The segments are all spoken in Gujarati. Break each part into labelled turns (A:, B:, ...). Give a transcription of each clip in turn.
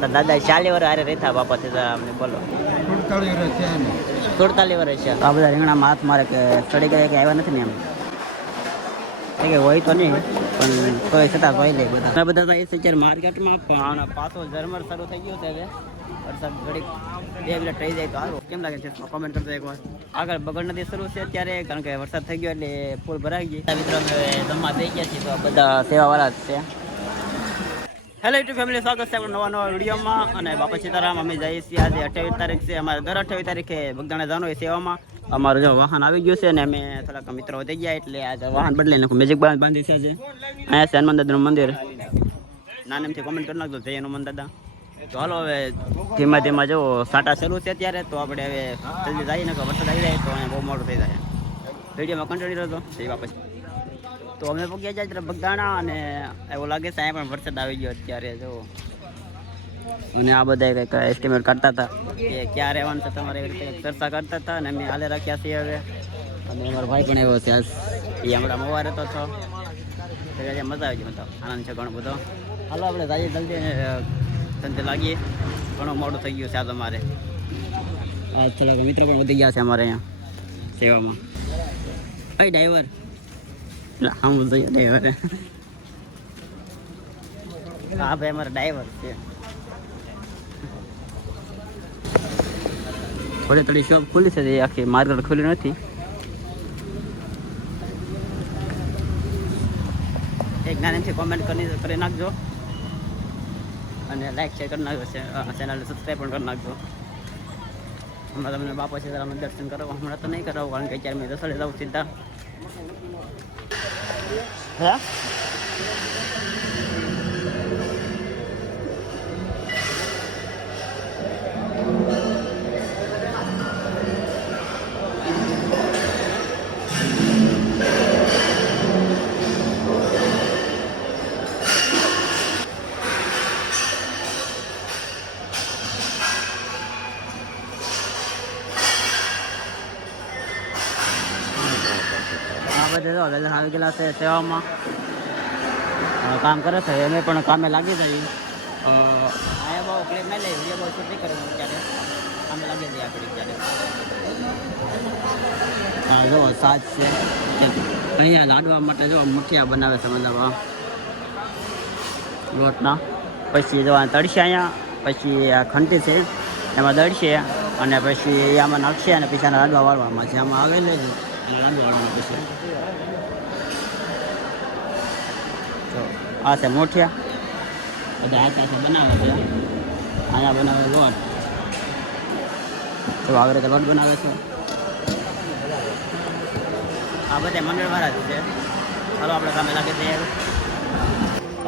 A: તો દાદા ચાલી વર્ષ હારે રહેતા બાપા થતા અમને બોલો.
B: સુડતાલી વર્ષ
A: સુડતાલીસ વર્ષ છે. આ બધા રીંગણામાં હાથ મારે કે ચડી ગયા કે આવ્યા નથી ને એમ? કે હોય તો નહીં પણ તોય છતાં હોય લે બધા. આ બધા તો એ છે માર્કેટમાં પણ પાછો ઝરમર શરૂ થઈ ગયો છે હવે. વરસાદ ઘડીક બે મિનિટ થઈ જાય તો સારું. કેમ લાગે છે? કોમેન્ટ એક એકવાર આગળ બગડ નથી શરૂ છે અત્યારે કારણ કે વરસાદ થઈ ગયો એટલે ફૂલ ભરાઈ ગઈ મિત્રો અમે જમવા થઈ ગયા છીએ તો આ બધા સેવાવાળા જ છે. હેલો યુટ્યુબ ફેમિલી સ્વાગત છે આપણા નવા નવા વિડીયોમાં અને બાપા સીતારામ, અમે જઈએ છીએ આજે અઠ્યાવીસ તારીખ છે, અમારે દર અઠ્યાવીસ તારીખે બગદાણા જવાનું હોય સેવામાં. અમારું જો વાહન આવી ગયું છે અને અમે થોડાક મિત્રો વધી ગયા એટલે આજે વાહન બદલી નાખું મેજિક બાંધ છે આજે. અહીંયા છે હનુમાન દાદાનું મંદિર. નાનેમથી કોમેન્ટ કરી નાખજો, જય હનુમાન દાદા. તો હાલો હવે ધીમા ધીમા જો સાટા શરૂ છે અત્યારે, તો આપણે હવે જલ્દી જઈએ ને વરસાદ આવી જાય તો અહીંયા બહુ મોડું થઈ જાય. વિડીયોમાં કન્ટિન્યુ રહેતો જઈ વાપસ તો અમે પગ્યા જાય ત્યારે બગદાણા અને એવું લાગે અહીંયા પણ વરસાદ આવી ગયો અત્યારે જો અને આ બધા કંઈક એસ્ટિમેટ કરતા હતા કે ક્યાં રહેવાનું છે તમારે એવી રીતે ચર્ચા કરતા હતા અને અમે હાલે રાખ્યા છીએ હવે. અને અમારો ભાઈ પણ એવો છે એ હમણાં મવા રહેતો હતો. તો મજા આવી ગઈ, મતલબ આનંદ છે ઘણો બધો. હાલો, આપણે જઈએ જલ્દી ધંધે લાગીએ. ઘણો મોડું થઈ ગયું છે આ તમારે. આ થોડાક મિત્રો પણ વધી ગયા છે અમારે અહીંયા સેવામાં. ભાઈ ડ્રાઈવર હું જઈએ ડ્રાઈવર હા ભાઈ અમારો ડ્રાઈવર છે. થોડી થોડી શોપ ખુલી છે આખી માર્કેટ ખુલ્લી નથી. એક નાનેથી કોમેન્ટ કરી કરી નાખજો. અને લાઈક શેર કરી નાખજો ચેનલ સબસ્ક્રાઈબ પણ કરી નાખજો. હમણાં તમને બાપા છે તમે દર્શન કરો હમણાં તો નહીં કરાવું કારણ કે અત્યારે મેં રસોડે જાઉં સીધા હે બધે તો વેલા આવી ગયેલા છે સેવામાં. કામ કરે છે એને પણ કામે લાગી અ, અહીંયા બહુ ક્લિપ નહીં લઈ વીડિયો બહુ શૂટ નહીં કરવાનું ત્યારે કામે લાગી જઈએ આપણે ત્યારે હા જો સાચ છે. અહીંયા લાડવા માટે જો મુઠિયા બનાવે છે મતલબ લોટના. પછી જો તળશે અહીંયા પછી આ ખંટી છે એમાં દળશે અને પછી આમાં નાખશે અને પછી આના લાડવા વાળવામાં છે. આમાં આવે ને લાડવા પછી તો આ છે મોઠિયા. બધા આ હાથે બનાવે છે. અહીંયા બનાવે લોટ. તો આવી રીતે લોટ બનાવે છે. આ બધા મંડળવાળા જ છે. ચાલો આપણે કામે લાગે તૈયાર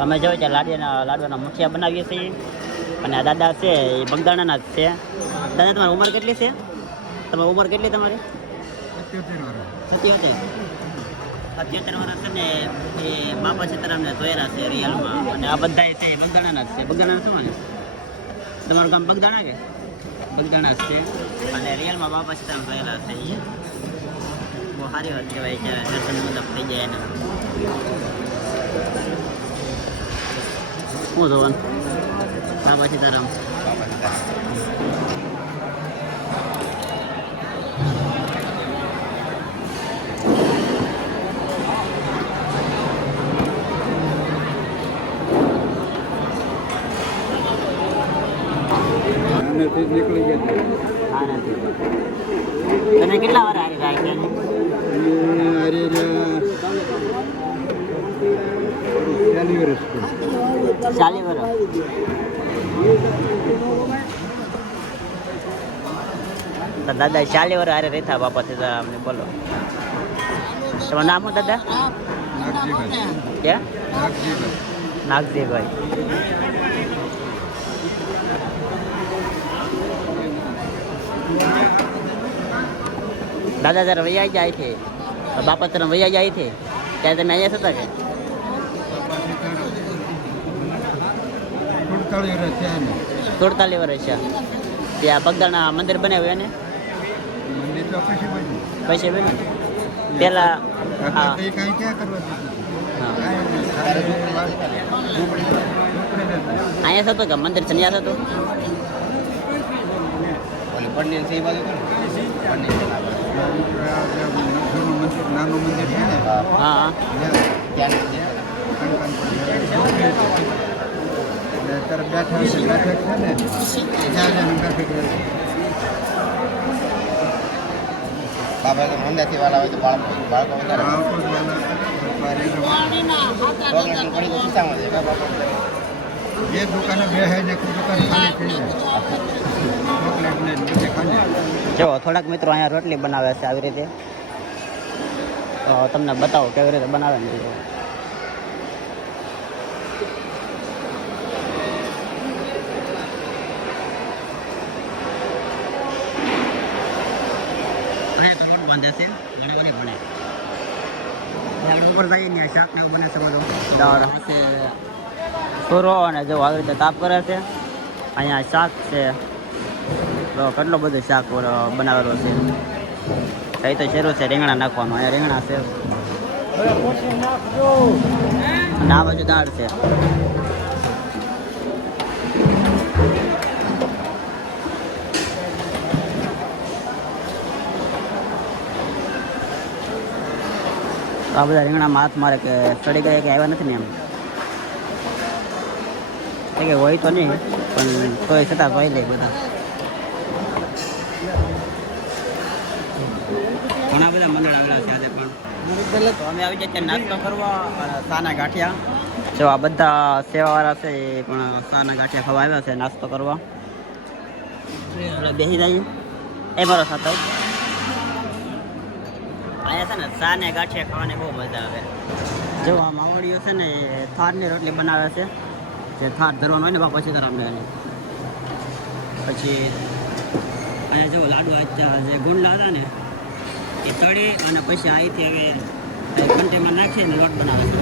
A: અમે જોઈએ છીએ લાડીના લાડવાના મુઠિયા બનાવીએ છીએ. અને આ દાદા છે એ બગદાણાના જ છે. દાદા તમારી ઉંમર કેટલી છે? તમારી ઉંમર કેટલી તમારી?
B: સત્યોતેર વર્ષ.
A: સત્યોતેર. વર્ષ છે ને એ બાપા સીતારામને જોયેલા છે રિયલમાં અને આ બધા છે એ બગદાણાના જ છે. બગદાણા શું ને તમારું ગામ બગદાણા કે? બગદાણા જ છે. અને રિયલમાં બાપા સીતારામ જોયેલા છે એ બહુ સારી વાત કહેવાય છે. દર્શન મતલબ થઈ જાય એના. શું જોવાનું? બાબા સીતારામ.
B: નાનેથી જ નીકળી ગયા
A: આ નથી. કેટલા વાર હારી રાખ્યા
B: અરે ચાલી વર્ષ
A: ચાલી વર્ષ? તો દાદા ચાલી વર્ષ હારે રહેતા બાપા છે અમને બોલો. તમારું નામ દાદા?
B: નાગજીભાઈ.
A: ક્યાં?
B: નાગજીભાઈ.
A: દાદા જરા વૈયા જાય છે? બાપા તરફ વૈયા જાય છે? ત્યારે તમે અહીંયા થતા કે? સુડતાલીસ વર્ષ છે ત્યાં પગદાણા મંદિર બનાવ્યું એને?
B: પછી બન્યું.
A: પેલા. અહીંયા થતું કે મંદિર છે ત્યાં થતું
C: પનીર છે એ બાજુ
B: નાનું મંદિર છે ને
A: હા હા
B: ત્યાં
C: ત્યાં નથી.
B: કણકણ પડી. એટલે અત્યારે બેઠા છે બેઠક છે ને બેઠક.
C: બાબા તો મંદાથી વાળા હોય તો બાળકો બાળકો વધારે
B: જ દુકાને બેસે ને આખી દુકાન ખાલી થઈ જાય
A: જો થોડાક મિત્રો અહીંયા રોટલી બનાવે છે આવી રીતે. તમને બતાવો કેવી રીતે બનાવે ને સુરો અને જો આવી રીતે તાપ કરે છે. અહીંયા શાક છે. તો કેટલો બધો શાક બનાવેલો છે? કઈ તો શેરો છે? રીંગણા નાખવાનું. અહીંયા રીંગણા છે. આ બાજુ દાળ છે. આ બધા રીંગણામાં હાથ મારે કે સડી ગયા કે આવ્યા નથી ને એમ? કે હોય તો નહીં, પણ તોય છતાં જોઈ લે બધા ઘણા બધા મંડળ આવેલા છે આજે પણ તો અમે આવી ગયા ત્યાં નાસ્તો કરવા સાના ગાંઠિયા. જો આ બધા સેવાવાળા છે એ પણ સાના ગાંઠિયા ખાવા આવ્યા છે નાસ્તો કરવા. એટલે બેસી જાય એ મારો સાથે અહીંયા છે ને સાને ગાંઠિયા ખાવાની બહુ મજા આવે. જો આ માવડીઓ છે ને એ થારની રોટલી બનાવે છે. જે થાર ધરવાનો હોય ને બાપા લેવાની પછી અહીંયા જો લાડુ આ જે ગુંડલા હતા ને, એ તળી અને પછી અહીંથી હવે કંટેમાં નાખી અને લોટ બનાવે છે.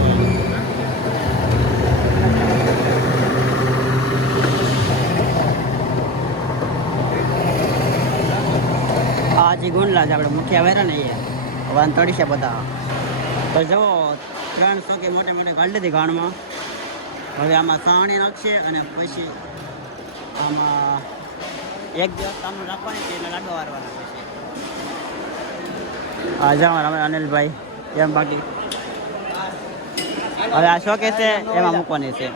A: આ જે ગોંડલા છે આપણે મુખ્ય વેરા ને એ. વાન તળી છે બધા. તો જુઓ ત્રણ કે મોટે મોટે ગાળી હતી ગાણમાં હવે આમાં સાણી નાખશે અને પછી આમાં એક દિવસ તામનું રાખવાની છે એટલે લાડવા વારવાના પછી આ જાઓ અમે અનિલભાઈ. એમ બાકી. હવે આ શોખે છે, એમાં મૂકવાની છે.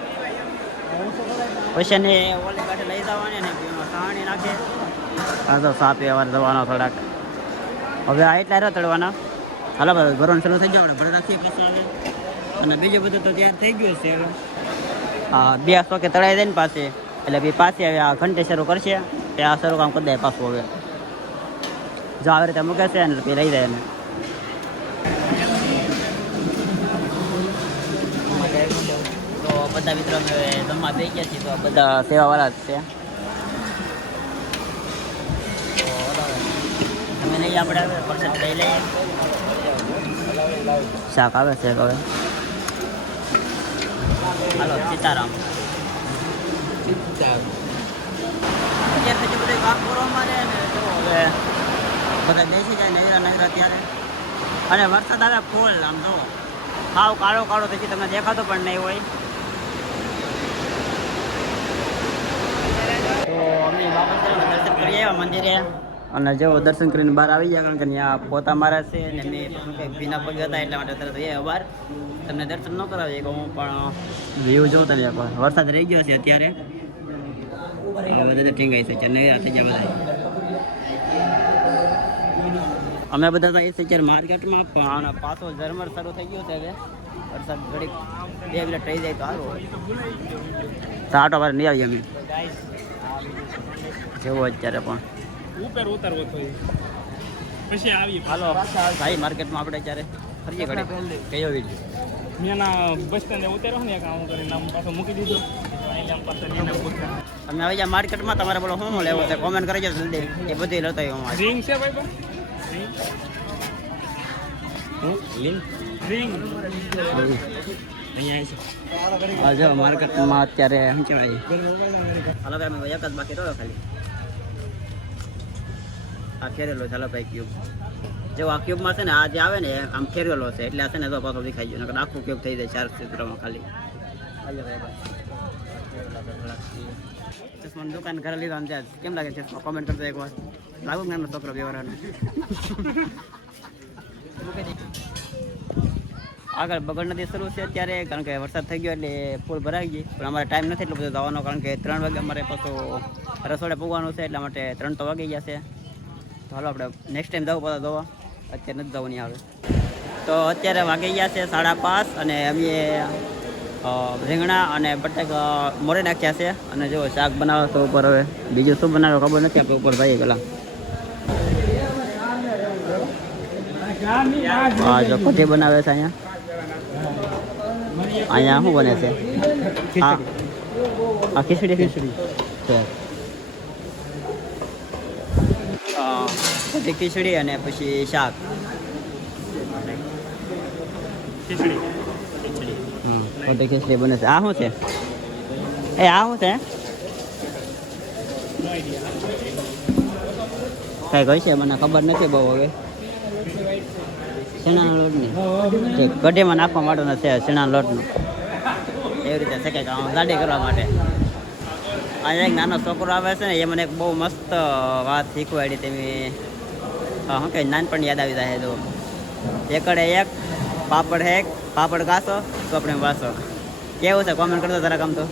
A: પછી ઓલી કાઢે લઈ જવાની ને નાખે. હા તો સાપ વ્યવહાર જવાનો થોડાક. હવે આ એટલા રહ્યા તળવાના. હાલો ભાઈ, ભરવાનું ચાલુ થઈ ગયો, આપણે ભરી રાખીએ પછી અને બીજું બધું તો તૈયાર થઈ ગયું છે હા, બે શોકે તળાઈ દે ને પાસે એટલે પછી પાછી હવે આ ઘંટે શરૂ કરશે. તે આ શરૂ કામ કરી દે પાછું હવે. જો આવી રીતે મૂકે છે ને, પછી લઈ જાય એને તો બધા મિત્રો અમે જમવા બેસી ગયા છીએ તો બધા સેવાવાળા જ છે. તો અમે લઈએ આપણે હવે પરસેટ લઈ લઈએ. શાક આવે છે હવે. હાલો સીતારામ. અત્યાર પછી બધું કામ કરવામાં રહે ને જો હવે બધા બેસી જાય નવીરા નવીરા ત્યારે. અને વરસાદ આવે ફૂલ આમ જો હાવ કાળો કાળો પછી તમને દેખાતો પણ નહીં હોય. તો અમે દર્શન કરી મંદિરે અને જો દર્શન કરીને બહાર આવી ગયા, કારણ કે ત્યાં પોતા મારા છે અને મેં કંઈક ભીના પગ હતા એટલા માટે તરત એ બહાર તમને દર્શન ન કરાવી કે હું પણ વ્યૂ જોઉં તમે વરસાદ રહી ગયો છે અત્યારે. બધા ટીંગાઈ છે ચેન્નઈ થઈ ગયા બધા. અમે બધા તો એ અત્યારે માર્કેટમાં, પણ પાછો ઝરમર શરૂ થઈ ગયો છે હવે. વરસાદ ઘડીક બે મિનિટ થઈ જાય તો સારું તો આટો વાર નહીં આવીએ અમે. જેવું અત્યારે પણ.
D: ઉપર ઉતરવો તો પછી આવી
A: હાલો ભાઈ માર્કેટમાં આપણે અત્યારે ફરીએ ઘડી કયો વીડિયો?
D: મેં બસ સ્ટેન્ડે ઉતર્યો ને કામ કરીને નામ પાછો મૂકી દીધો. આમ
A: તમે આવી જાય માર્કેટમાં તમારે બોલો શું લેવું છે? કોમેન્ટ કરી જજો જલ્દી. એ બધી લેતો હું
D: રિંગ છે ભાઈ રિંગ રિંગ અહીંયા છે.
A: માર્કેટમાં અત્યારે શું કહેવાય? હાલો ભાઈ એક જ બાકી રહ્યો ખાલી. આ ખેરેલો ચાલો ભાઈ ક્યુબ જો આ ક્યુબમાં છે ને આ જે આવે ને આમ ખેરેલો છે એટલે આ છે ને તો પાછો દેખાઈ ગયો નકર આખું ક્યુબ થઈ જાય ચાર ક્ષેત્રમાં ખાલી. ચશ્માની દુકાન ઘરે લીધો અને કેમ લાગે છે કોમેન્ટ કરતો એક વાર લાગુ જ્ઞાનનો છોકરો વ્યવહારનો? આગળ બગડ નદી શરૂ છે અત્યારે કારણ કે વરસાદ થઈ ગયો એટલે ફૂલ ભરાઈ ગઈ. પણ અમારે ટાઈમ નથી એટલો બધો જવાનો કારણ કે ત્રણ વાગે અમારે પાછું રસોડે પૂગવાનું છે એટલા માટે ત્રણ તો વાગી ગયા છે. તો હાલો આપણે નેક્સ્ટ ટાઈમ જવું પડે દવા અત્યારે નથી જવું નહીં આવે. તો અત્યારે વાગી ગયા છે સાડા પાંચ અને અમે રીંગણા અને બટેક મોરે નાખ્યા છે. અને જો શાક બનાવો તો ઉપર હવે બીજું શું બનાવો ખબર નથી આપણે ઉપર જઈએ પેલા હા જો કઢી બનાવે છે અહીંયા. અહીંયા શું બને છે? હા. ખીચડી. ખીચડી. છે ખીચડી અને પછી શાક.
D: ખીચડી.
A: ખીચડી બને છે. આ શું છે? એ આ શું છે? કઈ કઈ છે? મને ખબર નથી બહુ હવે. શેણાનો લોટની? કઢીમાં નાખવા માટેનો છે શેણાનો લોટનો. એવી રીતે છે કે આમ કરવા માટે અહીંયા એક નાનો છોકરો આવે છે ને, એ મને એક બહુ મસ્ત વાત શીખવાડી તેમી હા શું કે નાનપણ યાદ આવી જાય તો. એકડે એક, પાપડ હેક પાપડ કાસો આપણે વાસો. કેવું છે? કોમેન્ટ કરતો તારા કામ તો.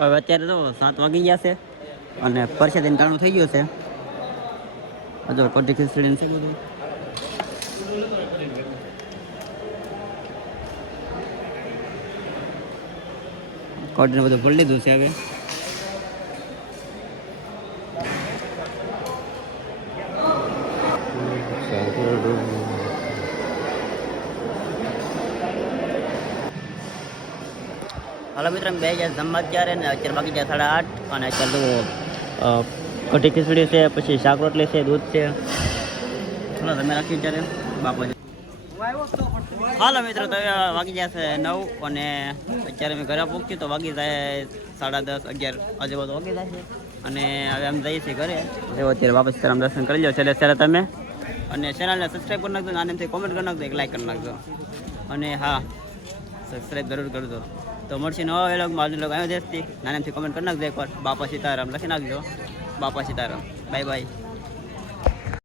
A: હવે અત્યારે તો સાત વાગી ગયા છે અને પરસેદીન કાણું થઈ ગયું છે. હજુ કઢી ખીચડી છે બધું કઢીને બધું ભરી લીધું છે હવે. હાલો મિત્રો બે હજાર જમવા અત્યારે ને અત્યારે બાકી છે સાડા આઠ અને અત્યારે તો કઢી ખીચડી છે, પછી શાક રોટલી છે, દૂધ છે. તમે રાખી અત્યારે બાપા હાલો મિત્રો, તો વાગી વાગી જશે નવ અને અત્યારે અમે ઘરે પહોંચ્યું તો વાગી જાય સાડા દસ, અગિયાર આજુબાજુ વાગી છે. અને હવે અમે જઈએ છીએ ઘરે. એવો અત્યારે વાપસ રામ દર્શન કરી લો છેલ્લે છેલ્લે તમે. અને ચેનલને સબસ્ક્રાઈબ કરી નાખજો આનંદથી કોમેન્ટ કરી નાખજો, એક લાઈક કરી નાખજો. અને હા સબસ્ક્રાઈબ જરૂર કરજો. તો મળશે નવા વેલોગમાં આજુ લોકો આવ્યો દેશથી નાનાથી કોમેન્ટ કરી નાખજો એકવાર. બાપા સીતારામ લખી નાખજો. બાપા સીતારામ. Bye bye